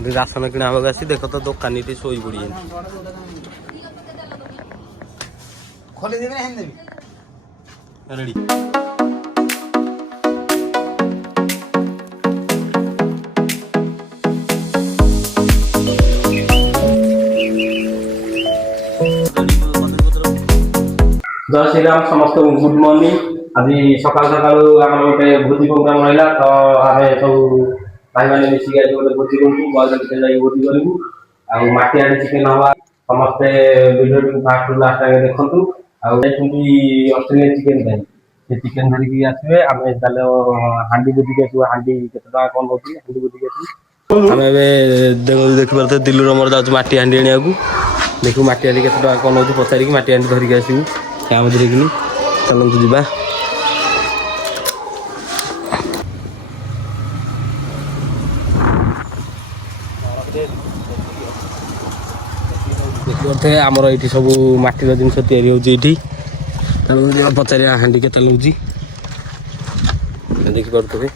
राशन किणा आसी देख तो दुकानी शोई पड़ी रेडी जय श्री राम समस्त गुड मॉर्निंग आज सकाल सकाल आम गोटे भोजी प्रोग्राम रहा तो आम सब भाई मैंने मिसिक आज गोटे भोजी करूँ बॉयलर चिकेन जाकि भोजी करूँ आटी चिकेन हवा समस्ते वीडियो फास्ट लास्ट आगे देखूँ ऑस्ट्रेलिया चिकेन पाई से चिकेन धरिकी आसवे आम हांडी भोजी आसू हांडी केत कौन होती हांडी भोजी आसू आम देखिए दिल्ली मोर जाऊँ मटी हांडी आने देखू मटी हांडी केत कौन हो पचारिकी मटी हांडी धरिकी आसू क्या मत देखनी चलते जीवा देखिए आमर ये सब मटर जिन या पचार हाँ के लगे देखिपे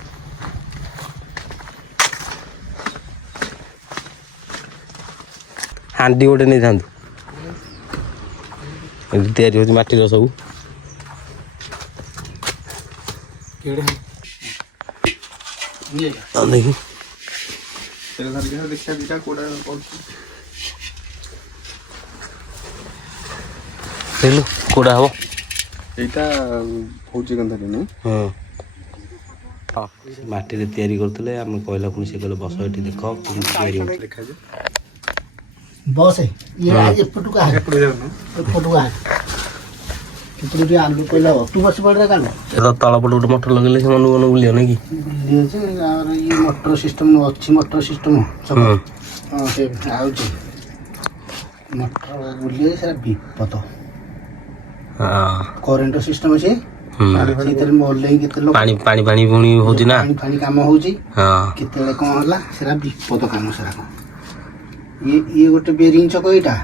हाँ गोटे नहीं था तैयारी होती मटर सब कोड़ा हम मटी तैयारी करते कहला पुणी से कहले बस ये देख बस आलू कहला तू बस पड़े का तल पट गोटे मटर लगे से मन बुलियो ना कि ये मटर सिस्टम अच्छी मटर सिस्टम मटर बुलिए से विपद करेन्ट सिस्टम अच्छे पानी पुणी होची ना पानी काम होची केते कौन होला सेरा विपद काम सेरा ये गोटे बेरिंग चक एटा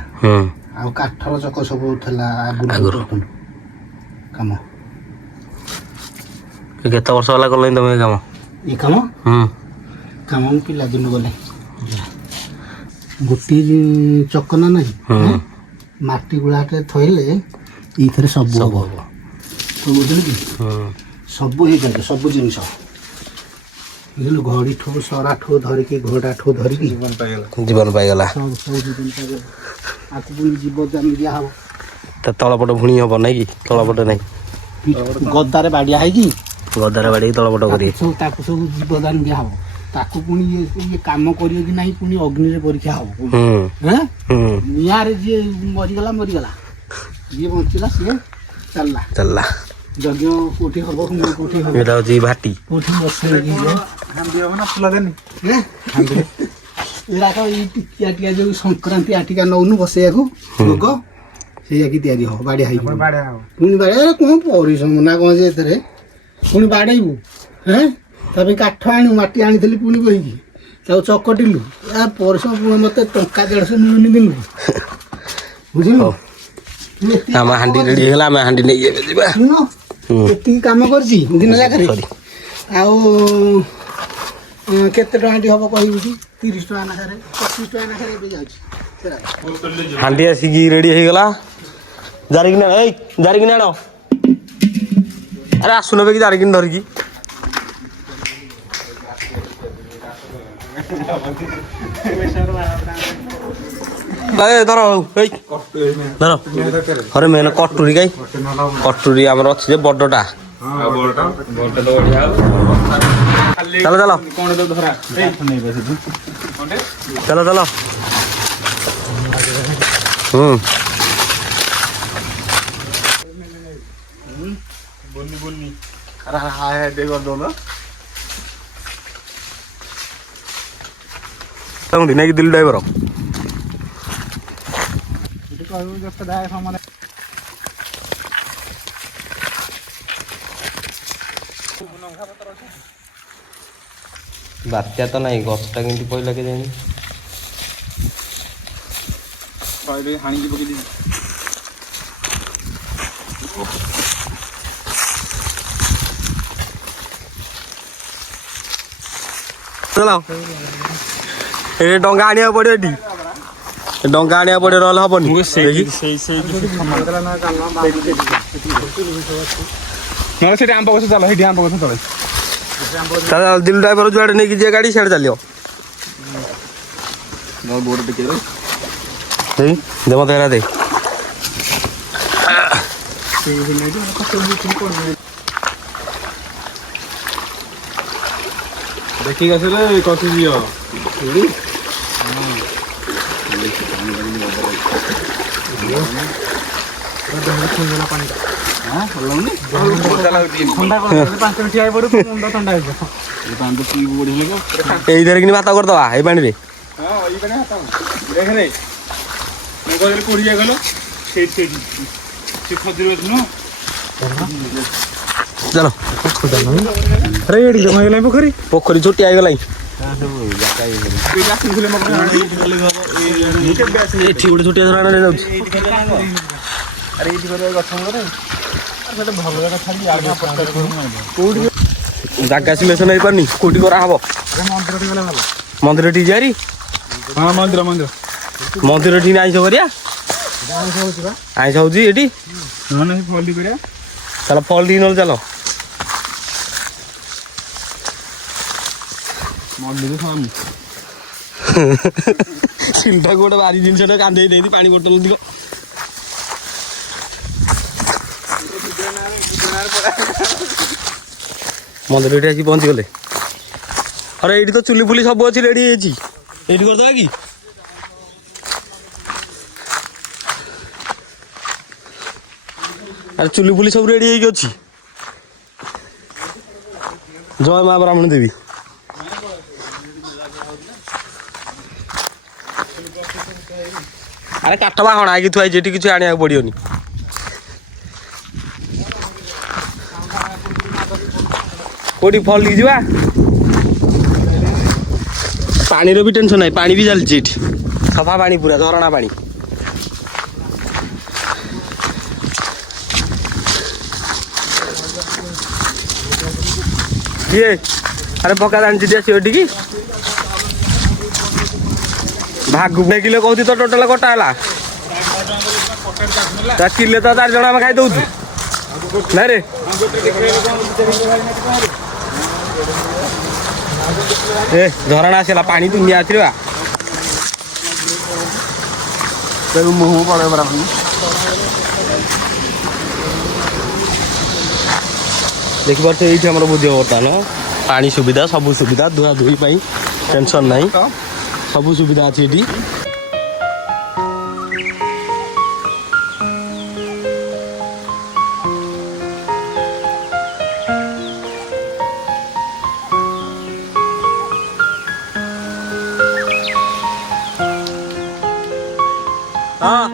आ काठर चक सब थला आगुर काम केते वर्ष वाला करले तमे काम ये काम पिला दिन गले गोटी चक ना नहीं माटी गुलाटे थइले इथरे सब हबो तो बुझल कि सब ही जाके सब जिनिस बुझल घड़ी ठो सरा ठो धरिकी घोड़ा ठो धरिकी जीवन पाइगला सब जीवन पाइगला आकु पुनी जीव दान दिया हबो त तळपट भुणी हबो नै कि तळपट नै गद्दारे बाडिया है कि गद्दारे बाडी तळपट करी सब ताकु सब जीव दान दिया हबो ताकु पुनी ये काम करियो कि नाही पुनी अग्नि रे परीक्षा हबो हैं निया रे जे मरि गला ये बंचिला से चलला जग्यो कोठी हबो कोठी हबो एटा जी भाटी कोठी बसे कि हांडी हबो ना फुला देनी हांडी एरा का ई टिकिया जो संक्रांति आटिका नौनु बसेयाको लोग सेया की तयारी हो बाडी हाई बाडा हो पुनी बाडा कोन परिश्रम ना कोन जे एतरे पुनी बाडैबु हैं तबे काठ आनी माटी आनी थली पुनी बहिकी ताऊ चकटिलु आ परिश्रम मते टंका 150 मिलुनी दिनु बुझिलु आम हांडी रेडी होला आम हांडी नै जेबा एती काम करछि दिन जाकरे आउ केते टंका हबो कहिबु कि 30 टका ना करे 25 टका ना करे बे जाछि हांडी आसी रेडी हे गला जारी किना आनो अरे आसुन बे कि जारी किन धरकी धर धर अरे मेन कटुरी गाई कटुरी आम अच्छे बड़टा चलो चलो चलो चलो नहीं दिल्ली ड्राइवर बात्या तो नहीं गछटा केमती पड़ला के जानी चलाओ ଏ ଡଙ୍ଗା ଆଣିବାକୁ ପଡ଼ିବ ଏଠି ଡଙ୍ଗା ଆଣିବାକୁ ପଡ଼ିବ ନହେଲେ ହବନି ନହେଲେ ସେଠି ଆମ୍ବ ଗଛ ଚାଲ ସେଇଠି ଆମ୍ବ ଗଛ ତଳେ ତାହେଲେ ଦିଲୁ ଡ୍ରାଇଭର ଯୁଆଡ଼େ ନେଇକି ଯିଏ ଗାଡ଼ି ସିଆଡ଼େ ଚାଲିବ ଗୋଡ଼ ଟିକେ ଦେଇ ଦେ ମତେ ହେରା ଦେ ଦେଖିକି ଆସିଲେ କଚି ଯିବ ଏଇଥିରେ କିନି ଭାତ କରିଦବା ଏଇ ପାଣିରେ ଚାଲ ପୋଖରୀ ପୋଖରୀ ଛୋଟିଆ ହେଇଗଲାଣି ଏଠି ଗୋଟେ ଛୋଟିଆ ଧରଣା ଯାଉଛି ଜାଗା ସିଲେକ୍ସନ ହେଇପାରୁନି କୋଉଠି କରାହବ ମନ୍ଦିର ଟିକେ ଯିବାରି ହଁ ମନ୍ଦିର ମନ୍ଦିର ଟିକେ ଆଇଁଷ କରିବା ଆଇଁଷ ହଉଛି ଏଠି ଫଲି କରିବା ଚାଲ ଫଳ ଟିକେ ନହେଲେ ଚାଲ ସିଲଟାକୁ ଗୋଟେ ଭାରି ଜିନିଷଟା କାନ୍ଦେଇ ଦେଇଛି ପାଣି ବୋଟଲ ଦିକ ମନ୍ଦିର ଏଠି ଆସି ପହଞ୍ଚିଗଲେ ଆରେ ଏଇଠି ତ ଚୁଲି ଫୁଲି ସବୁ ଅଛି ରେଡି ହେଇଛି ଏଇଠି କରିଦେବା କି ଆରେ ଚୁଲି ଫୁଲି ସବୁ ରେଡି ହେଇକି ଅଛି ଜୟ ମା ବ୍ରାହ୍ମଣ ଦେବୀ ଆରେ କାଠ ବା ହଣା ହେଇକି ଥୁଆ ହେଇଛି ଏଠି କିଛି ଆଣିବାକୁ ପଡ଼ିବନି କୋଉଠି ଫଳ ନେଇକି ଯିବା ପାଣିର ବି ଟେନସନ୍ ନାହିଁ ପାଣି ବି ଚାଲିଛି ଏଠି ସଫା ପାଣି ପୁରା ଝରଣା ପାଣି କିଏ ଆରେ ପକା ଜାଣିଛି ଆସିବ ଏଠିକି ଭାଗୁ କିଲୋ କହୁଛି ତ ଟୋଟାଲ କଟା ହେଲା ତା କିଲେ ତ 4 ଜଣ ଆମେ ଖାଇ ଦଉଛୁ ନାଇଁ ରେ ଏ ଝରଣା ଆସିଲା ପାଣି ଦୁନିଆ ଆସିବା ଦେଖିପାରୁଛ ଏଇଠି ଆମର ବୁଝିବ ବର୍ତ୍ତମାନ ପାଣି ସୁବିଧା ସବୁ ସୁବିଧା ଧୁଆ ଧୁଇ ପାଇଁ ଟେନସନ୍ ନାହିଁ ସବୁ ସୁବିଧା ଅଛି ଏଠି ହଁ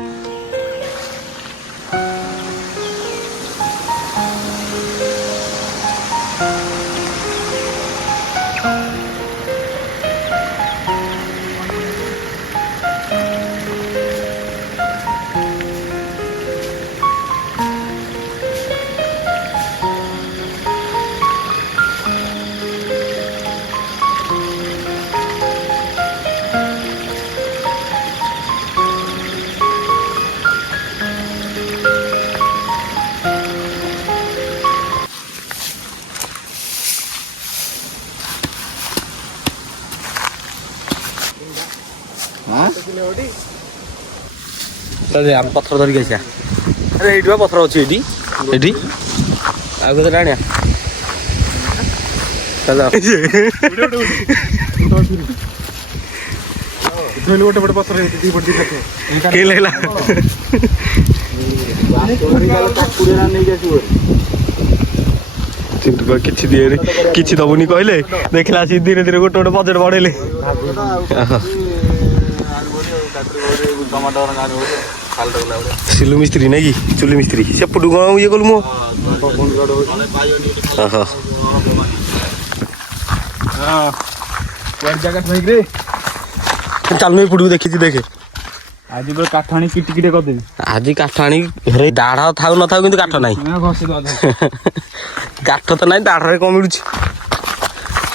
ଆମେ ପଥର ଧରିକି ଆସିବା ଆରେ ଏଇଠି ବା ପଥର ଅଛି ଏଇଠି ଏଇଠି ଆଉ କେତେଟା ଆଣିବା ଚାଲ ଗୋଟେ ପଟେ ପଥର କିଏ ଲାଗିଲା କିଛି ଦିଏନି କିଛି ଦବୁନି କହିଲେ ଦେଖିଲା ଆସିକି ଧୀରେ ଧୀରେ ଗୋଟେ ଗୋଟେ ବଜେଟ୍ ବଢେଇଲେ ସିଲୁ ମିସ୍ତ୍ରୀ ନାଇଁ କି ଚୁଲି ମିସ୍ତ୍ରୀ ସେପଟୁ କଣ ଇଏ କଲୁ ମୁଁ ଚାଲୁ ଏପଟକୁ ଦେଖିଛି ଦେଖେ ଆଜି ପୁରା କାଠ ଆଣି କିଟି କିଟି କରିଦେବି ଆଜି କାଠ ଆଣି ଦାଢ ଥାଉ ନଥାଉ କିନ୍ତୁ କାଠ ନାହିଁ କାଠ ତ ନାହିଁ ଦାଢରେ କଣ ମିଳୁଛି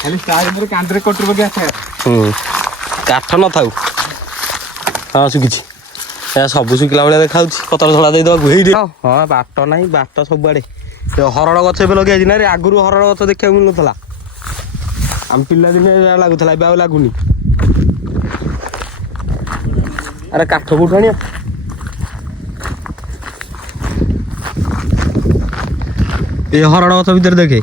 ଖାଲି କାନ୍ଧରେ କଟୁର ପକେଇ ଆସିବା କାଠ ନଥାଉ ହଁ ଶୁଖିଛି ସବୁ ଶୁଖିଲା ଭଳିଆ ଦେଖାଉଛି ପତର ଝଡ଼ା ଦେଇଦେବାକୁ ହେଇଠି ହଁ ବାଟ ନାହିଁ ବାଟ ସବୁଆଡ଼େ ହରଡ଼ ଗଛ ଏବେ ଲଗେଇଛି ନା ରେ ଆଗରୁ ହରଡ଼ ଗଛ ଦେଖିବାକୁ ମିଳୁନଥିଲା ଆମ ପିଲାଦିନେ ଲାଗୁଥିଲା ଏବେ ଆଉ ଲାଗୁନି ଆରେ କାଠ କୋଉଠୁ ଆଣିବା ଏ ହରଡ଼ ଗଛ ଭିତରେ ଦେଖେ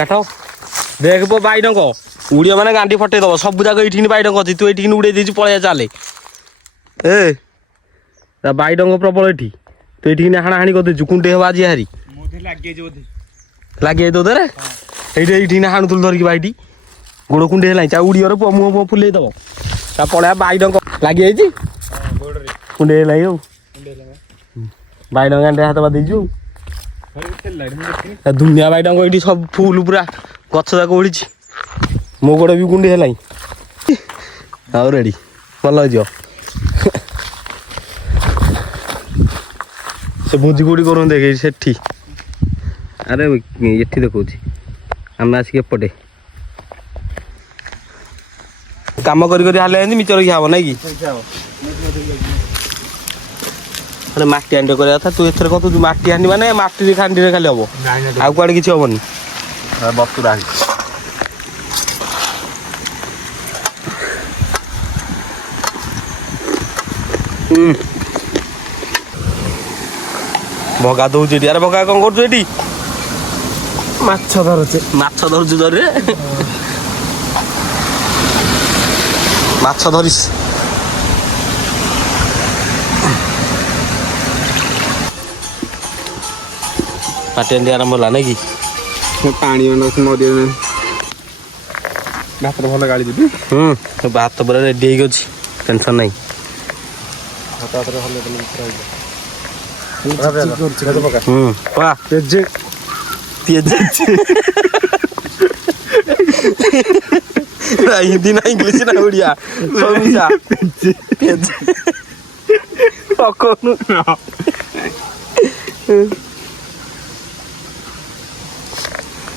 କାଠ ଦେଖ ପో ବାଇଡଙ୍କ ଉଡ଼ିବ ମାନେ ଗାଣ୍ଡି ଫଟେଇ ଦବ ସବୁ ଯାକ ଏଇଠିକି ବାଇଡଙ୍କ ଅଛି ତୁ ଏଇଠିକି ଉଡ଼େଇ ଦେଇଛୁ ପଳେଇ ଚାଲେ ଏ ବାଇଡଙ୍କ ପ୍ରବଳ ଏଠି ତୁ ଏଇଠିକି ହାଣାହାଣି କରିଦେଇଛୁ କୁଣ୍ଡେଇ ହବ ଆଜି ହାରି ଲାଗିଯାଇ ତୋ ଦେହରେ ଏଇଠି ଏଇଠିକି ହାଣୁଥିଲୁ ଧରିକି ବାଇଟି ଗୋଡ଼ କୁଣ୍ଡେଇ ହେଲାଣି ଚା ଉଡ଼ିବାର ମୁହଁ ମୁହଁ ଫୁଲେଇ ଦବ ତା ପଳେଇବା ବାଇଡଙ୍କ ଲାଗିଯାଇଛି କୁଣ୍ଡେଇ ହେଲାଣି ଆଉ ବାଇଡଙ୍କ ଗାଣ୍ଡିରେ ହାତ ବାଦେଇଛୁ ଦୁନିଆ ବାଇଡଙ୍କ ଏଇଠି ସବୁ ଫୁଲ ପୁରା ଗଛ ଯାକ ଓଳିଛି ମୋ ଗୋଡ଼ ବି କୁଣ୍ଡେଇ ହେଲାଣି ଆଉ ରେଡ଼ି ଭଲ ହେଇଯିବ ସେ ଭୋଜି କୋଉଠି କରୁ ଦେଖେ ସେଠି ଆରେ ଏଠି ଦେଖଉଛି ଆମେ ଆସିକି ଏପଟେ କାମ କରି କରି ହାଲେ ଏମିତି ମିଚର ଖିଆ ହବ ନାଇଁ କି ଆରେ ମାଟି ହାଣ୍ଡି କରିବା କଥା ତୁ ଏଥର କହୁଛୁ ମାଟି ହାଣ୍ଡି ମାନେ ମାଟି ହାଣ୍ଡିରେ ଖାଲି ହବ ଆଉ କୁଆଡ଼େ କିଛି ହବନି ବତୁରା ଭଗା ଦଉଛି ଏଠି ଆରେ ଭଗା କଣ କରୁଛୁ ଏଠି ମାଛ ଧରୁଛୁ ଧରରେ ମାଛ ଧରିস ମାଟି ହାଣ୍ଡି ଆରମ୍ଭ ହେଲା ନାଇଁ କି ପାଣି ଭାତରେ ଭଲ ଗାଳି ଯିବି ଭାତ ପୁରା ରେଡି ହେଇକି ଅଛି ଟେନସନ୍ ନାହିଁ ହିନ୍ଦୀ ନା ଇଂଲିଶ ନା ଓଡ଼ିଆ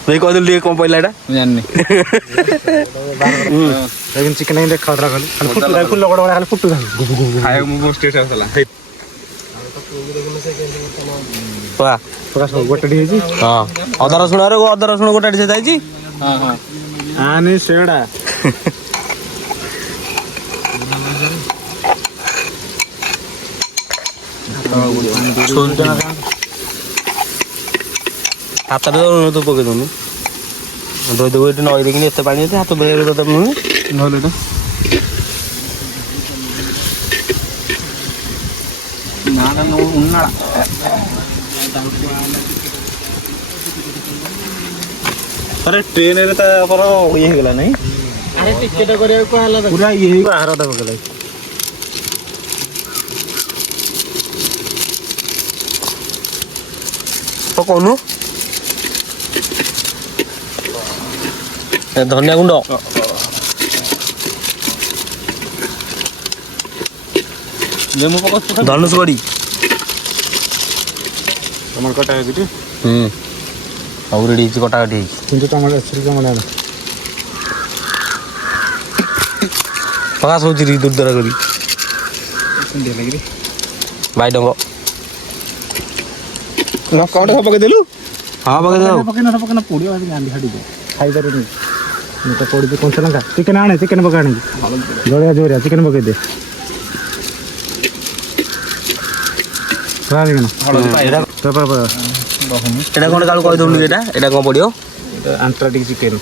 ଭାଇ କହିଦେଲୁ ଟିକେ କଣ ପଇଲା ଏଇଟା ଜାଣିନି ଚିକେନ ଦେଖା ଫୁଲ ଗୋଡ଼ ଖାଲି ଫୁଟୁଥାଏ ଖାଇବାକୁ ମୁଁ ବହୁତ ଟେଷ୍ଟ ଆସୁଥିଲା ଗୋଟେ ହେଇଛି ହଁ ଅଦା ରସୁଣ ଗୋଟେ ସେ ଯାଇଛି ଆନି ସେଗୁଡ଼ା ହାତରେ ତୁ ପକେଇ ଦଉନୁ ଧୋଇ ଦେବୁ ଏଠି ନଈ ଦେଖିନି ଏତେ ପାଣି ଅଛି ହାତ ଧୋଇବାକୁ ତତେ ନୁହେଁ ନହେଲେ ଏଇଟା ଆରେ ଟ୍ରେନରେ ତାଙ୍କର ଇଏ ହେଇଗଲା ନାଇଁ ଆରେ ଟିକେଟ କରିବାକୁ ହେଲା ପୁରା ଇଏ ହେଇକି ଆହାର ତା ପକେଇଲା ତ କହୁନୁ ଧନିଆ ଗୁଣ୍ଡ ଧନୁଷ ବଡ଼ି ତମର କଟା ହେଇଛି ସବୁ ରେଡ଼ି ହେଇଛି କଟାକଟି ହେଇଛି କିନ୍ତୁ ଟମାଟୋ ପ୍ରକାଶ ହଉଛି ଦୁର୍ଦ୍ଦରା କରି ବାଇଡଙ୍କ ଲଙ୍କା ଗୋଟେ ପକେଇ ଦେଲୁ ହଁ ପକେଇଦେବୁ ପକେଇନା ପୋଡ଼ିବ ଗାଣ୍ଡି ହାଡ଼ିବ ଖାଇପାରିବନି ମୁଁ ତ ପଡ଼ିଛି କଞ୍ଚା ଲଙ୍କା ଚିକେନ ଆଣେ ଚିକେନ ପକା ଆଣିକି ଜୋରିଆ ଚିକେନ ପକେଇ ଦେ ଏଇଟା କ'ଣ କାଳୁ କହିଦେଉନି ଏଇଟା କ'ଣ ପଡ଼ିବ ଆଣ୍ଟ୍ରାଟିକ ଚିକେନ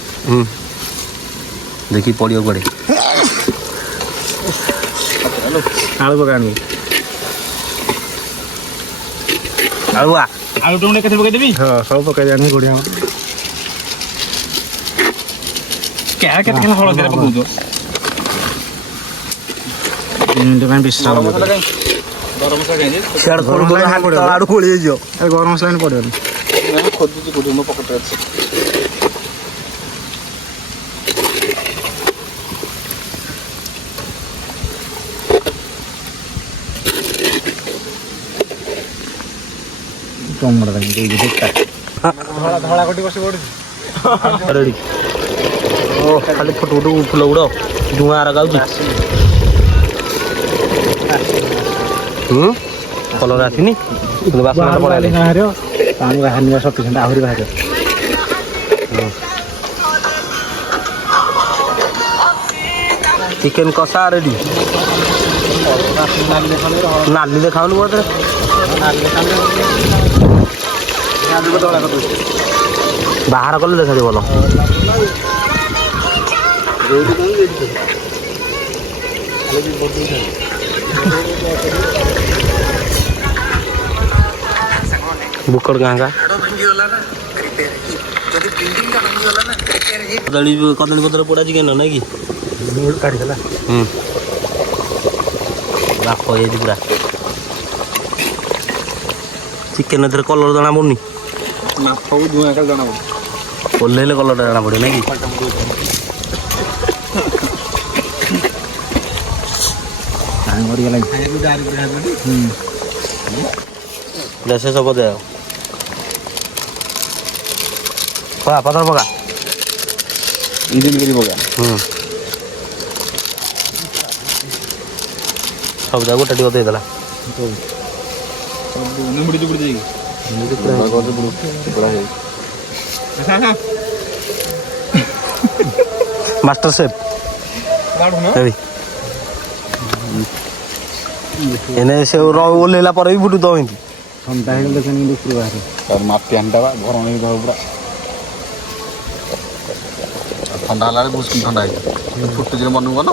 ଦେଖି ପଡ଼ିବ କୁଆଡ଼େ ଆଳୁ ପକା ଆଣିବି ଆଳୁଆ ଆଳୁ ଟମାଟୋ କେତେ ପକେଇଦେବି ହଁ ସବୁ ପକେଇ ଆଣିବି ଗୋଡ଼ିଆ କେତେ ଖାଲି ହଳଦୀରେ ପକଉଛ ପାଇଁ ବିଶ୍ରାମ ଗରମ ମସଲା ଖାଇଛି ଆଡ଼ୁ ଖୋଳି ହେଇଯିବ ଗରମ ମସଲା ପଡ଼ିବନି ଖୋଜୁଛି କୋଉଠି ମୋ ପକେଟରେ ଅଛି ଟମାଟୋ ଦେଇକି ଧଳା ଧଳା କଟି ବସି ପଡୁଛି ରେଡି ଓ ଖାଲି ଫଟୋ ଫଟୋ ଫୁଲ ଗୁଡ ଧୂଆଁ ଆର ଗାଉଛି କଲର ଆସିନି କିନ୍ତୁ ବାସ୍ନା ପଳେଇଲେ ବାହାରିବ ପାଣି ବାହାରିବା ସଫିସିଏଣ୍ଟ ଆହୁରି ବାହାରିବ ଚିକେନ କଷା ରେଡି ନାଲି ଦେଖାଉନି ବୋଧେ ବାହାର କଲେ ଦେଖାଯିବ ଭଲ ବୁକଡ଼ ଗାଁ ଗାଁ କଦଳୀ ପତ୍ର ପୋଡ଼ା ଚିକେନ ନାଇଁ କି କାଢିଦେଲା ବାପ ହେଇଯାଇଛି ପୁରା ଚିକେନ ଏଥିରେ କଲର ଜଣା ପଡୁନି ମାପକୁ ଧୂଆଁ ଏକା ଜଣା ପଡୁଛି ଓହ୍ଲେଇଲେ କଲରଟା ଜଣା ପଡିବ ନାଇଁ କି ଶେଷ ବୋଧେ ଆଉ ପକା ପତ୍ର ପକା ଇଞ୍ଜିନ କରି ପକା ସବୁ ଯାକ ଗୋଟେ ଟିକେ ଦେଇଦେଲା ମୁଡ଼ି ଚୁପୁଡ଼ି ଦେଇକି ମାଷ୍ଟର ସେଫ୍ ଏନେ ସେ ଓହ୍ଲେଇଲା ପରେ ବି ଫୁଟୁ ତ ଏମିତି ଥଣ୍ଡା ହେଇଗଲେ କେମିତି ଉପରୁ ବାହାରେ ମାଟି ଆଣିଟା ଗରମ ହେଇକି ପୁରା ଥଣ୍ଡା ହେଲା ବେଳେ ବହୁତ ଥଣ୍ଡା ହେଇଯିବ ଫୁଟୁଛି ମନକୁ ଗଲ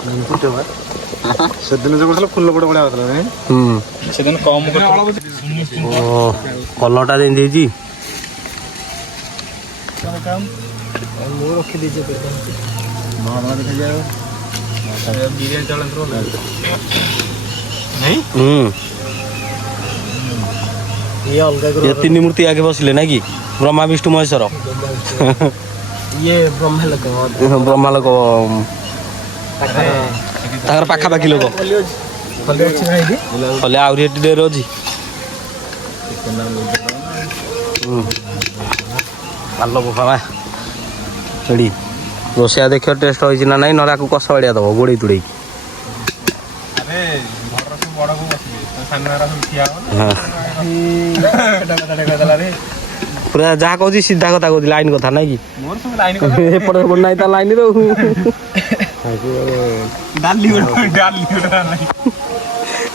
ସେଦିନ ଯୋଉ କରୁଥିଲା ଫୁଲ ବଡ଼ ବଢ଼ିଆ ହଉଥିଲା ସେଦିନ କମ୍ କଲରଟା ଯେମିତି ହେଇଛି ମୁଁ ରଖିଦେଇଛି ବିରିୟାନୀ ଚାଉଳ ଇଏ ଅଲଗା ଏ ତିନି ମୂର୍ତ୍ତି ଆଗେ ବସିଲେ ନାଇଁ କି ବ୍ରହ୍ମା ବିଷ୍ଣୁ ମହେଶ୍ୱର ଇଏ ବ୍ରହ୍ମାଲୋକ ବ୍ରହ୍ମାଲୋକ ତାଙ୍କର ପାଖାପାଖି ଲୋକ ହେଲେ ଆହୁରି ଏଠି ଡେର ଅଛି ଆଲୋ ବୋପା ସେଠି ରୋଷେଇଆ ଦେଖିବ ଟେଷ୍ଟ ହେଇଛି ନା ନାଇଁ ନହେଲେ ଆକୁ କଷ ବାଡ଼ିଆ ଦେବ ଗୋଡ଼େଇ ତୁଡ଼େଇକି ପୁରା ଯାହା କହୁଛି ସିଧା କଥା କହୁଛି ଲାଇନ କଥା ନାଇଁ କି ଏପଟେ ସେପଟେ ନାଇଁ ତା ଲାଇନ ର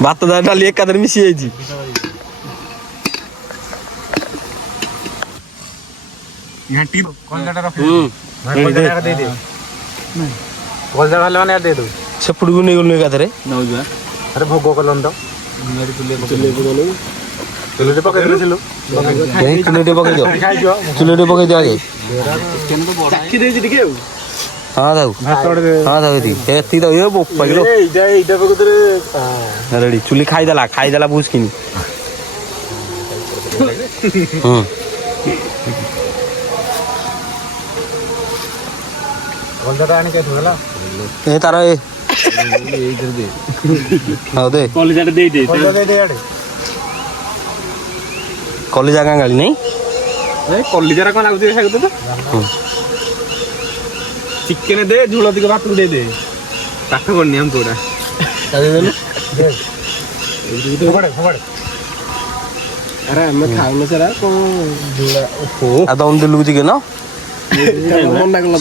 ଭାତ ଡାଲି ଏକାଥରେ ମିଶି ଯାଇଛି ସେପଟକୁ ନେଇଗଲୁ ଏକାଥରେ ଆରେ ଭୋଗ କଲନି ତ ଚୁଲିଟେ ପକେଇ ଦିଅ ଚୁଲିଟେ ପକେଇ ଦିଅ ଆଗେ ଦେଇଛି ଟିକେ ଆଉ ହଁ ଥାଉ ଏତିକି ତ ରେଡି ଚୁଲି ଖାଇଦେଲା ବୁଝ କିନି ଏ ତାର ହଉ ଦେ କଲିଜା କାଙ୍ଗାଳି ନାଇଁ କଲିଜାର କଣ ଲାଗୁଛି ତ ଚିକେନ ଦେ ଝୋଳ ଟିକେ ଭାତକୁ ଦେଇଦେ ପାଠ କରିନି ଆମ ପୁରା ଆରେ ଆମେ ଖାଉନୁ ସେରା କଣ ଆଉ ଦମ ଦିଲୁ ଚିକେନ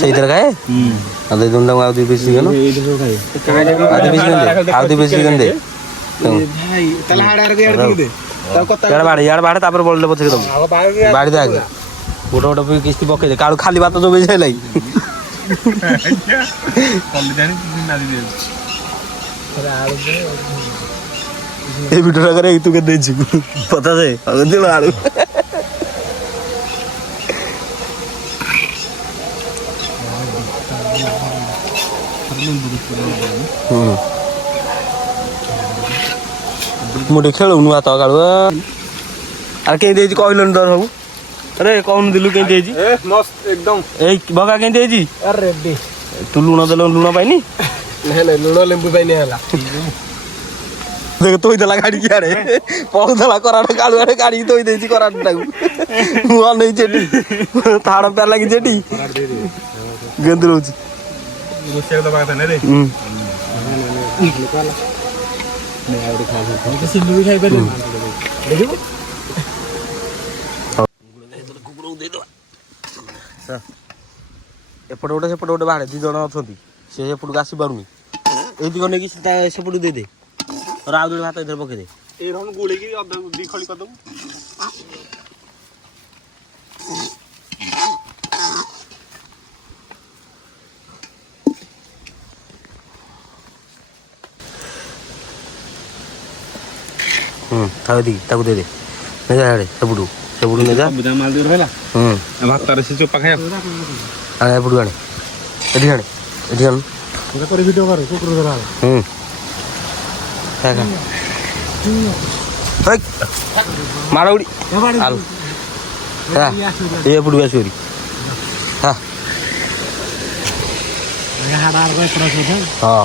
ସେଇଥିରେ ଖାଏ ଆଉ ଦେଇ ଦଉନ ଆଉ ଦୁଇ ପିସ୍ ଚିକେନ ଆଉ ଦୁଇ ପିସ୍ ଚିକେନ ଦେ ଇଆଡ଼େ ବାଡ଼େ ତାପରେ ବଳିଲେ ପଛରେ ଦବୁ ବାଡ଼ି ଦେ ଆগে ଗୋଟେ କିସ୍ତି ପକେଇଦେ କାଳୁ ଖାଲି ଭାତ ଯୋଗେଇ ସାଇଲା এই ভিডিওটা করে তোকে দিয়েছি কথা আছে দিল আলু मुझे खेलुनु भात कालु अरे के देजी कहलनि त सब अरे कौन दिलु के देजी ए मस्त एकदम ए बगा के देजी अरे रेडी तू लुण देल लुण पाइनी नहीं नहीं लुण लेंबू पाइनी हला ଦେଖ ଥୋଇଦେଲା ଗାଡ଼ିକି ଆଡ଼େ ପଳଉଥିଲା କରାଟ କାଳୁ ଆଡ଼େ ଗାଡ଼ିକି ଥୋଇ ଦେଇଛି କରାଟଟାକୁ ମୁଁ ଅନେଇଛି ଏଠି ଥାଡ଼ ପ୍ୟାର ଲାଗିଛି ଏଠି ଗେନ୍ଦୁ ରହୁଛି ଏପଟେ ଗୋଟେ ସେପଟେ ଗୋଟେ ବାହାରେ 2 ଜଣ ଅଛନ୍ତି ସେ ସେପଟକୁ ଆସିପାରୁନି ଏଇତିକ ନେଇକି ସେପଟକୁ ଦେଇଦେ ଆଉ ଆଉ ଜଣେ ଭାତ ଏଥିରେ ପକେଇଦେ ଏଇ ରକମ ଗୁଳିକି ଅଧା 2 ଖଳି କରିଦବୁ ତାକୁ ଦେଇଦେ ନେଜା ଆଡ଼େ ସେପଟୁ ନେଜା ମାଲ ଦୂର ହେଲା ଭାତରେ ସେ ଚୋପା ଖାଇବା ଆଣେ ଏପଟୁ ଆଣେ ଏଠି ଆଣେ ଭିଡ଼ିଓ କର କୁକୁର ଧରା ମାଡ଼ ଉଡ଼ି ଆଲୁ ଏ ଏପଟକୁ ଆସିବରି ହଁ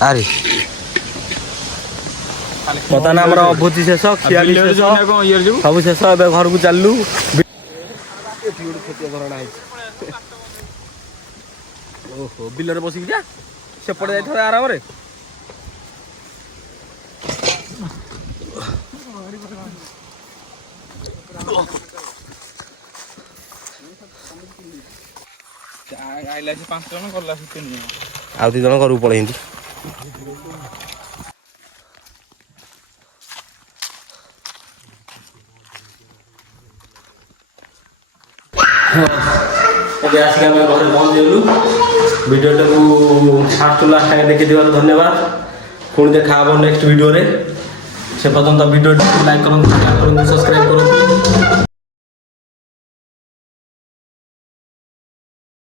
ଆରେ ବର୍ତ୍ତମାନ ଆମର ଅଭୂତି ଶେଷ ଖିଆଲି ଶେଷ ସବୁ ଶେଷ ଏବେ ଘରକୁ ଚାଲିଲୁ ଓହୋ ବିଲରେ ବସିକି ଯା ସେପଟେ ଯାଇଥାନ୍ତେ ଆରାମରେ ଆଇଲା ସେ 5 ଜଣ ଗଲା ସେ 3 ଜଣ ଆଉ 2 ଜଣ ଘରକୁ ପଳେଇନ୍ତି ଏବେ ଆସିକି ଆମେ ଘରେ ପହଞ୍ଚିଗଲୁ ଭିଡ଼ିଓଟାକୁ ଫାର୍ଷ୍ଟ ଲାଷ୍ଟ ଯାଏଁ ଦେଖିଥିବାରୁ ଧନ୍ୟବାଦ ପୁଣି ଦେଖା ହେବ ନେକ୍ସଟ ଭିଡ଼ିଓରେ ସେ ପର୍ଯ୍ୟନ୍ତ ଭିଡ଼ିଓଟିକୁ ଲାଇକ୍ କରନ୍ତୁ